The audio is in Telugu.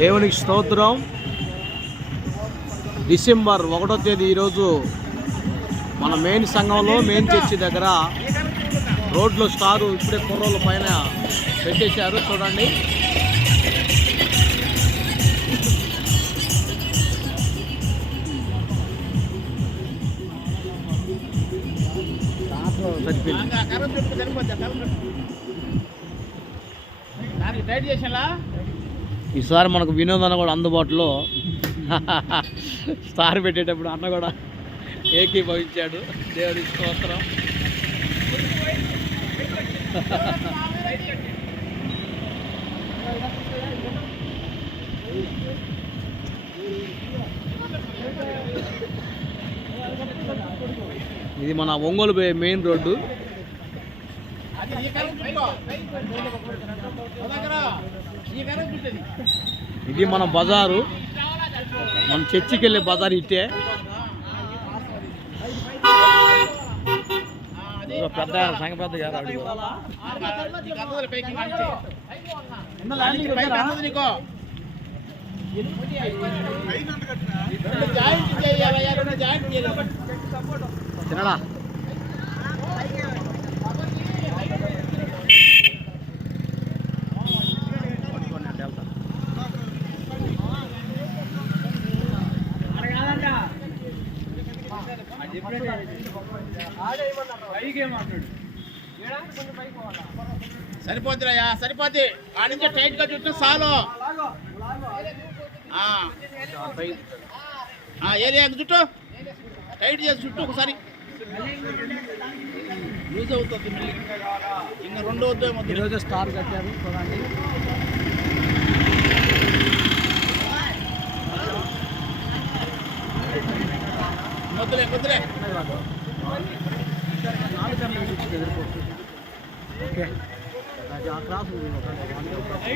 దేవునికి స్తోత్రం. డిసెంబర్ ఒకటో తేదీ ఈరోజు మన మెయిన్ సంఘంలో మెయిన్ చర్చి దగ్గర రోడ్లో స్టారు ఇప్పుడే కుర్రోళ్ళ పైన పెట్టేశారు. చూడండి. దాంట్లో సరిపోయింది ఈసారి మనకు వినోద్ కూడా అందుబాటులో. స్టార్ పెట్టేటప్పుడు అన్న కూడా ఏకీభవించాడు. దేవుడి స్తోత్రం. ఇది మన ఒంగోలు పోయే మెయిన్ రోడ్డు. ఇది మన బజారు. మన చర్చికి వెళ్ళే బజార్ ఇట్టే. పెద్ద సంగ పెద్ద తినడా? సరిపోద్దిరయ్యా సరిపోద్ది ఆ నుంచి టైట్గా చుట్టూ చాలు ఆ. ఏరియా చుట్టూ. టైట్ చేసి చుట్టూ ఒకసారి. లూజ్ అవుతుంది ఇంకా రెండు వద్దు ఈరోజు స్టార్ కట్టారు చూడండి. ఓకే